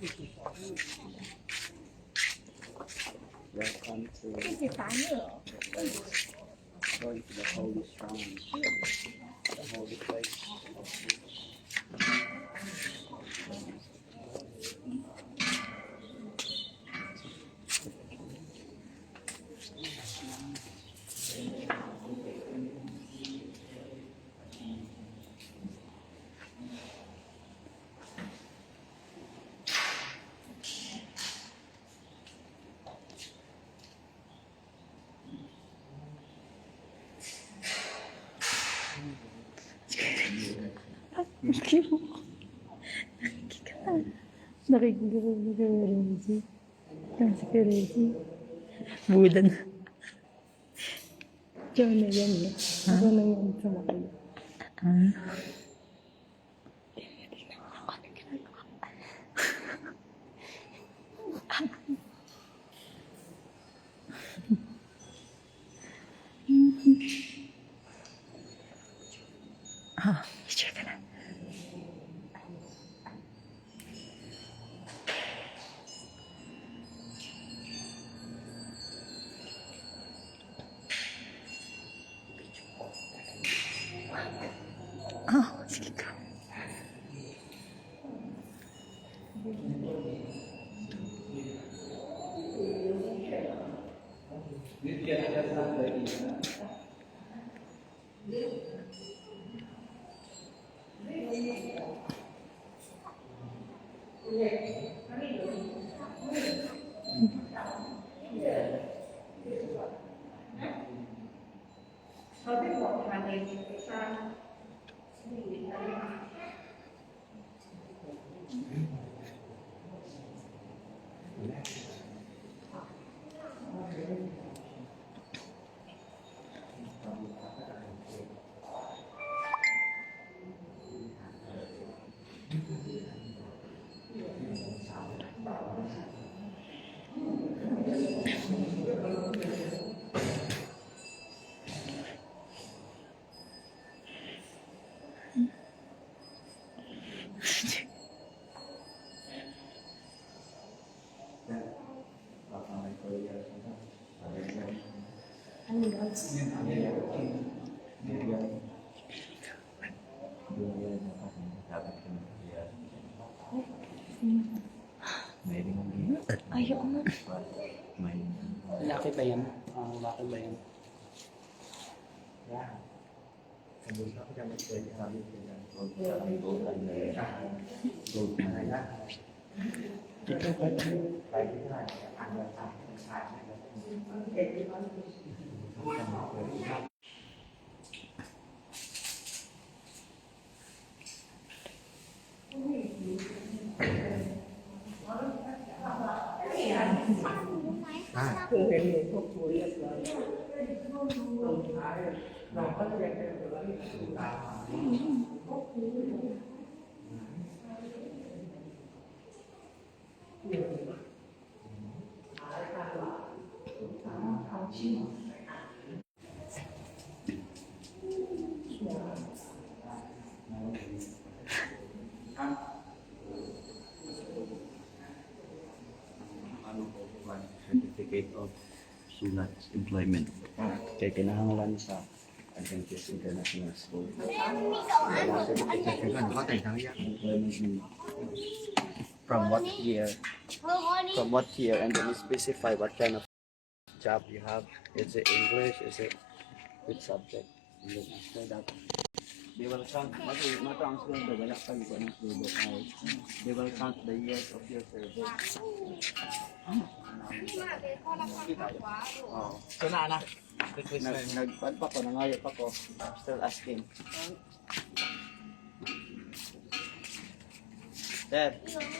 Welcome to going to the holy shrine, the holy place. Nakikinig ka Reggie. Ang si Reggie. Budan. Diyan na yan eh. Ako na yan sa makaya. Picture ka na. Sige ka. Ayaw mo. Laki ba yan? Laki ba yan? Certificate of Sulat Employment. Kaya kinahanglan sa Adventist International School. Employment from what year? From what year? And then you specify what kind of job you have. Is it English? Is it which subject? And then after that, they will count. Matang-matang the wala pa yung ng sulo ay they will count the years of your service. Oh. So na. Nagpan pa ko, nangayo pa ko. Still asking. Sir,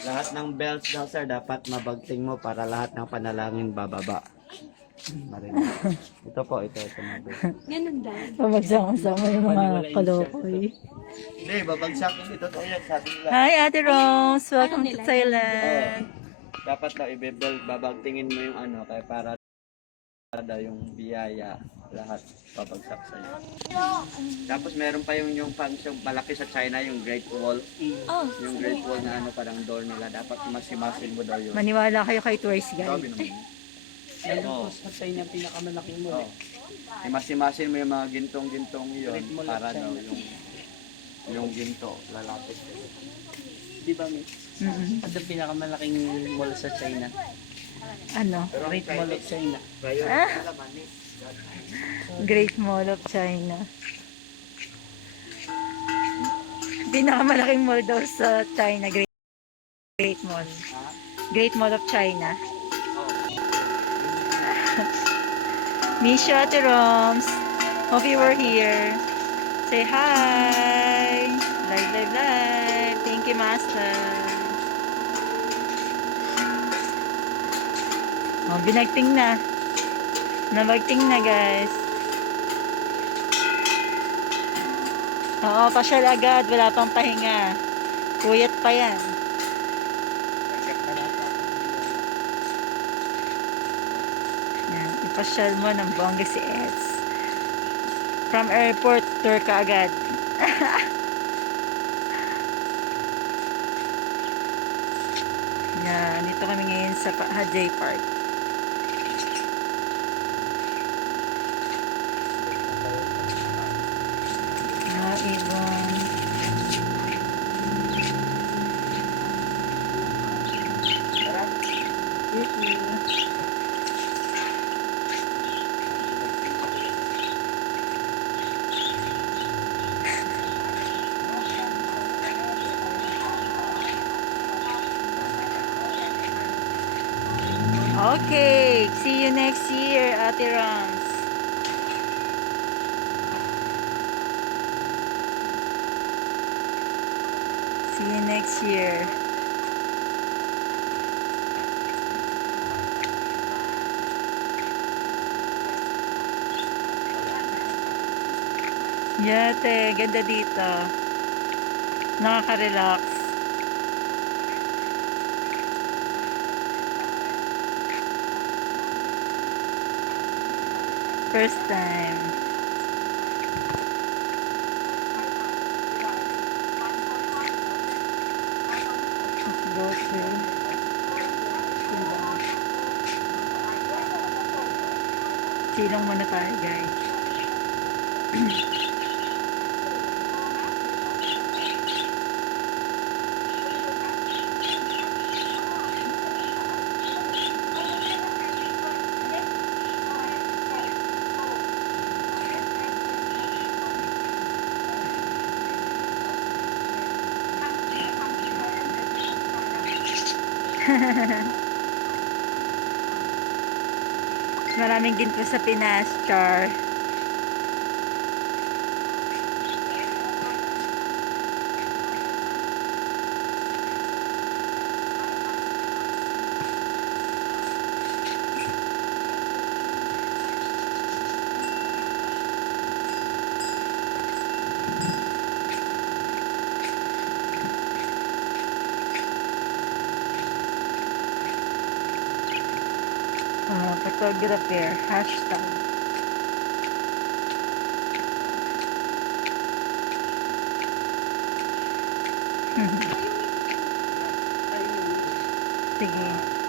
lahat ng bells daw sir dapat mabagting mo para lahat ng panalangin bababa. Marinig. Ito po, ito na bell. Ganun dahil. Pabagsama-sama yung mga kalokoy. Hindi, babagsakin dito to yan, sabi nila. Hi, Ate Rose. Welcome to Thailand. Dapat daw i-bell, babagtingin mo yung ano, kaya para daw yung biyaya. lahat babagsak sa'yo. Tapos meron pa yung function malaki sa China, yung Great Wall. Oh, Yung Great Wall na ano, parang door nila. Dapat masimasin mo daw yun. maniwala kayo kay tourist Sabi guide. naman. Yan po sa China pinakamalaki mo. Oo. Masimasin mo yung mga gintong-gintong yun Great Wall of para daw China. yung ginto lalapit. Di ba, Miss? Mm-mm. Ano pinakamalaking mall sa China? Ano? Great Mall of China. Great Mall of China. Pinakamalaking mall daw sa China, Great Mall. Great Mall of China. Miss you, Ate Roms. Hope you were here. Say hi. Live, live, live. Thank you, Master. Oh, binagting na. Nabagting na, guys. Oo, pasyal agad. Wala pang pahinga. Kuyat pa yan. Yan. Ipasyal mo ng bongga si Eds. From airport, tour ka agad. Yan. Dito kami ngayon sa Hajay Park. Ibon. Okay, see you next year, Ate Rams. See you next year. Yate, ganda dito. Nakaka-relax. First time. Let's go to silong muna tayo, guys. Maraming ginto sa Pinas, Char. Photographer, hashtag. Sige.